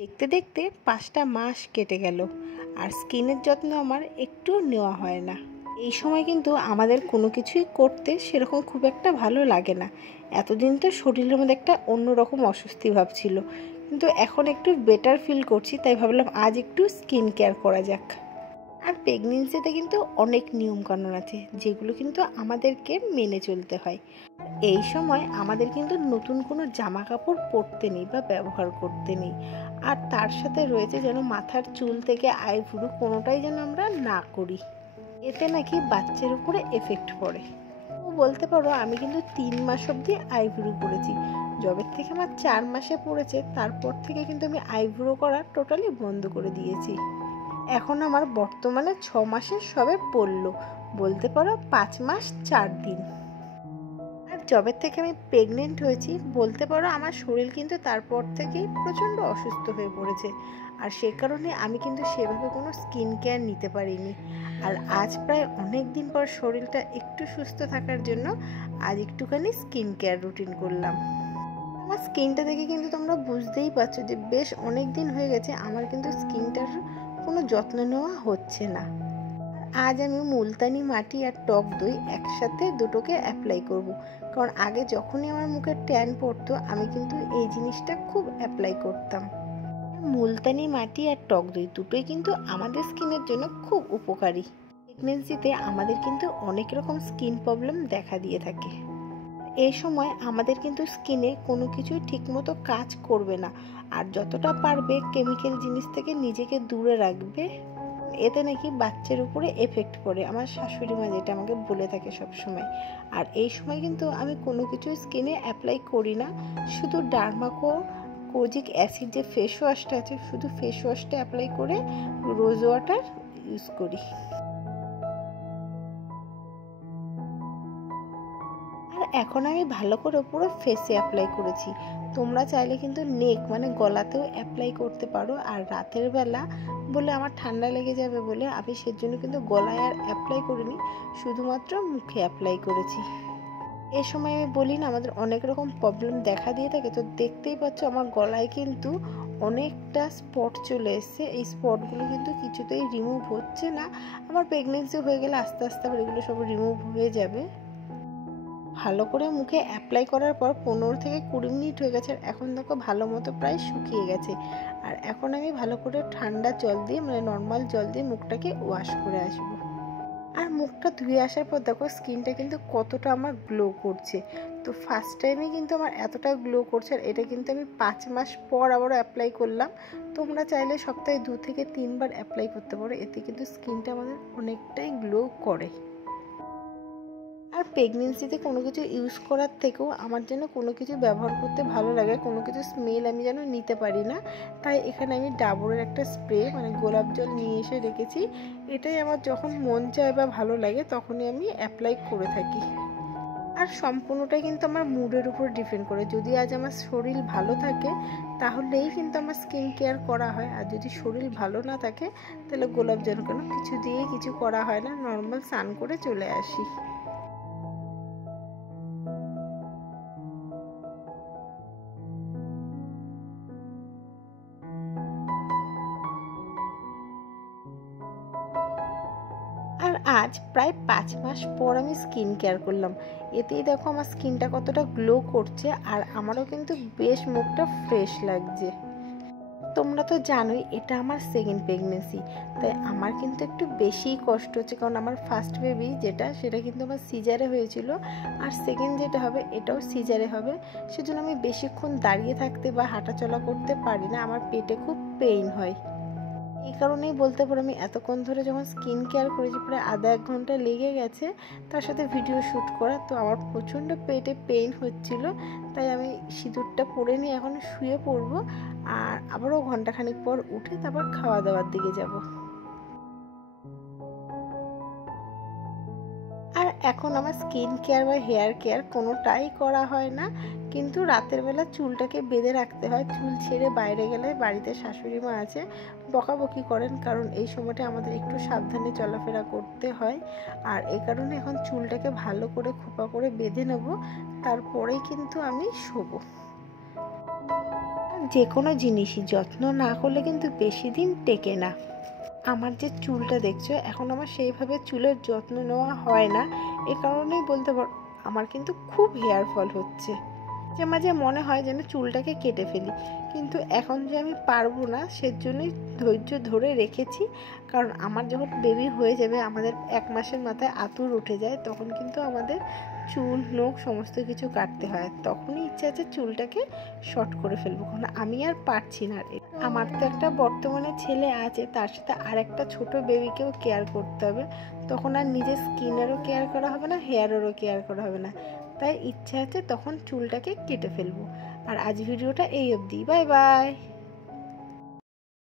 দেখতে দেখতে 5টা মাস কেটে গেল আর স্কিনের যত্ন আমার একটু নেওয়া হয় না। এই সময় কিন্তু আমাদের কোনো কিছুই করতে সেরকম খুব একটা ভালো লাগে না। এতদিন তো শরীরের মধ্যে একটা অন্যরকম অস্বস্তি ভাব ছিল, কিন্তু এখন একটু বেটার ফিল করছি, তাই ভাবলাম আজ একটু স্কিন কেয়ার করা যাক। আর প্রেগনেন্সিতে কিন্তু অনেক নিয়মকানুন আছে যেগুলো কিন্তু আমাদেরকে মেনে চলতে হয়। এই সময় আমাদের কিন্তু নতুন কোনো জামা কাপড় পরতে নেই বা ব্যবহার করতে নেই। আর তার সাথে রয়েছে যেন মাথার চুল থেকে আইব্রু কোনোটাই যেন আমরা না করি, এতে নাকি বাচ্চার উপরে এফেক্ট পড়ে। বলতে পারো আমি কিন্তু 3 মাস অবধি আইব্রো করেছি। যবে থেকে আমার 4 মাসে পড়েছে তারপর থেকে কিন্তু আমি আইব্রো করা টোটালি বন্ধ করে দিয়েছি। এখন আমার বর্তমানে 6 মাসে সবে পড়লো, বলতে পারো 5 মাস 4 দিন। আর যবে থেকে আমি প্রেগনেন্ট হয়েছি বলতে পারো আমার শরীর কিন্তু তারপর থেকেই প্রচণ্ড অসুস্থ হয়ে পড়েছে। আর সে কারণে আমি কিন্তু সেভাবে কোনো স্কিন কেয়ার নিতে পারিনি। আর আজ প্রায় অনেক দিন পর শরীরটা একটু সুস্থ থাকার জন্য আজ একটুখানি স্কিন কেয়ার রুটিন করলাম। আমার স্কিনটা দেখে কিন্তু তোমরা বুঝতেই পারছো যে বেশ অনেক দিন হয়ে গেছে আমার কিন্তু স্কিনটার কোনো যত্ন নেওয়া হচ্ছে না। আজ আমি মুলতানি মাটি আর টক দই একসাথে দুটোকে অ্যাপ্লাই করব, কারণ আগে যখনই আমার মুখে ট্যান পড়তো আমি কিন্তু এই জিনিসটা খুব অ্যাপ্লাই করতাম। মুলতানি মাটি আর টক দই দুটোই কিন্তু আমাদের স্কিনের জন্য খুব উপকারী। প্রেগনেন্সিতে আমাদের কিন্তু অনেক রকম স্কিন প্রবলেম দেখা দিয়ে থাকে। এই সময় আমাদের কিন্তু স্কিনে কোনো কিছু ঠিকমতো কাজ করবে না, আর যতটা পারবে কেমিক্যাল জিনিস থেকে নিজেকে দূরে রাখবে। এতে নাকি বাচ্চার উপরে এফেক্ট পড়ে, আমার শাশুড়ি মা যেটা আমাকে বলে থাকে সব সময়। আর এই সময় কিন্তু আমি কোনো কিছু স্কিনে অ্যাপ্লাই করি না, শুধু কোজিক অ্যাসিড যে ফেস ওয়াশটা আছে শুধু ফেস ওয়াশটা অ্যাপ্লাই করে রোজ ওয়াটার ইউজ করি। আর এখন আমি ভালো করে পুরো ফেসে অ্যাপ্লাই করেছি। তোমরা চাইলে কিন্তু নেক মানে গলাতেও অ্যাপ্লাই করতে পারো। আর রাতের বেলা বলে আমার ঠান্ডা লেগে যাবে বলে আমি সেজন্য কিন্তু গলায় আর অ্যাপ্লাই করিনি, শুধুমাত্র মুখে অ্যাপ্লাই করেছি। এ সময় আমি বলি না আমাদের অনেক রকম প্রবলেম দেখা দিয়ে থাকে, তো দেখতেই পাচ্ছ আমার গলায় কিন্তু অনেকটা স্পট চলে এসছে। এই স্পটগুলো কিন্তু কিছুতেই রিমুভ হচ্ছে না। আমার প্রেগনেন্সি হয়ে গেলে আস্তে আস্তে আবার এগুলো সব রিমুভ হয়ে যাবে। ভালো করে মুখে অ্যাপ্লাই করার পর 15 থেকে 20 মিনিট হয়ে গেছে, আর এখন দেখো ভালো মতো প্রায় শুকিয়ে গেছে। আর এখন আমি ভালো করে ঠান্ডা জল দিয়ে মানে নর্মাল জল দিয়ে মুখটাকে ওয়াশ করে আসবো। আর মুখটা ধুয়ে আসার পর দেখো স্কিনটা কিন্তু কতটা আমার গ্লো করছে। তো ফার্স্ট টাইমে কিন্তু আমার এতটা গ্লো করছে, আর এটা কিন্তু আমি 5 মাস পর আবারও অ্যাপ্লাই করলাম। তোমরা চাইলে সপ্তাহে 2 থেকে 3 বার অ্যাপ্লাই করতে পারো, এতে কিন্তু স্কিনটা আমাদের অনেকটাই গ্লো করে। আর প্রেগনেন্সিতে কোনো কিছু ইউজ করার থেকেও আমার যেন কোনো কিছু ব্যবহার করতে ভালো লাগে, কোনো কিছু স্মেল আমি যেন নিতে পারি না। তাই এখানে আমি ডাবরের একটা স্প্রে মানে গোলাপ জল নিয়ে এসে রেখেছি। এটাই আমার যখন মন চায় বা ভালো লাগে তখনই আমি অ্যাপ্লাই করে থাকি। আর সম্পূর্ণটাই কিন্তু আমার মুডের উপর ডিপেন্ড করে। যদি আজ আমার শরীর ভালো থাকে তাহলেই কিন্তু আমার স্কিন কেয়ার করা হয়, আর যদি শরীর ভালো না থাকে তাহলে গোলাপ জল কেন কিছু দিয়েই কিছু করা হয় না, নর্মাল স্নান করে চলে আসি। আর আজ প্রায় 5 মাস পর আমি স্কিন কেয়ার করলাম। এতেই দেখো আমার স্কিনটা কতটা গ্লো করছে, আর আমারও কিন্তু বেশ মুখটা ফ্রেশ লাগছে। তোমরা তো জানোই এটা আমার সেকেন্ড প্রেগনেন্সি, তাই আমার কিন্তু একটু বেশিই কষ্ট হচ্ছে, কারণ আমার ফার্স্ট বেবি সেটা কিন্তু আমার সিজারে হয়েছিল, আর সেকেন্ড যেটা হবে এটাও সিজারে হবে। সেজন্য আমি বেশিক্ষণ দাঁড়িয়ে থাকতে বা হাঁটাচলা করতে পারি না, আমার পেটে খুব পেইন হয়। এই কারণেই বলতে পারো আমি এতক্ষণ ধরে যখন স্কিন কেয়ার করেছি প্রায় আধা 1 ঘন্টা লেগে গেছে, তার সাথে ভিডিও শ্যুট করা। তো আমার প্রচণ্ড পেটে পেইন হচ্ছিল, তাই আমি সিঁদুরটা পরে নিয়ে এখন শুয়ে পড়বো। আর আবারও ঘন্টাখানিক পর উঠে তারপর খাওয়া দাওয়ার দিকে যাব। আর এখন আমার স্কিন কেয়ার বা হেয়ার কেয়ার কোনোটাই করা হয় না, কিন্তু রাতের বেলা চুলটাকে বেঁধে রাখতে হয়। চুল ছেড়ে বাইরে গেলে বাড়িতে শাশুড়ি মা আছে, বকাবকি করেন, কারণ এই সময়টা আমাদের একটু সাবধানে চলাফেরা করতে হয়। আর এই কারণে এখন চুলটাকে ভালো করে খোপা করে বেঁধে নেব, তারপরেই কিন্তু আমি শোবো। যে কোনো জিনিসই যত্ন না করলে কিন্তু বেশি দিন টেকে না। আমার যে চুলটা দেখছো, এখন আমার সেইভাবে চুলের যত্ন নেওয়া হয় না। এ কারণেই বলতে পারো আমার কিন্তু খুব হেয়ার ফল হচ্ছে। মাঝে মাঝে মনে হয় যেন চুলটাকে কেটে ফেলি, কিন্তু এখন যে আমি পারবো না, সেজন্যই ধৈর্য ধরে রেখেছি। কারণ আমার যখন বেবি হয়ে যাবে, আমাদের 1 মাসের মাথায় আঁতুড় উঠে যায়, তখন কিন্তু আমাদের চুল নখ সমস্ত কিছু কাটতে হয়। তখনই ইচ্ছা আছে চুলটাকে শর্ট করে ফেলবো, কারণ আমি আর পারছি না। আমার তো একটা বর্তমানে ছেলে আছে, তার সাথে আর একটা ছোট বেবিকেও কেয়ার করতে হবে। তখন আর নিজের স্কিনেরও কেয়ার করা হবে না, হেয়ারেরও কেয়ার করা হবে না। তাই ইচ্ছা আছে তখন চুলটাকে কেটে ফেলবো। আর আজ ভিডিওটা এই অবধি। Bye bye.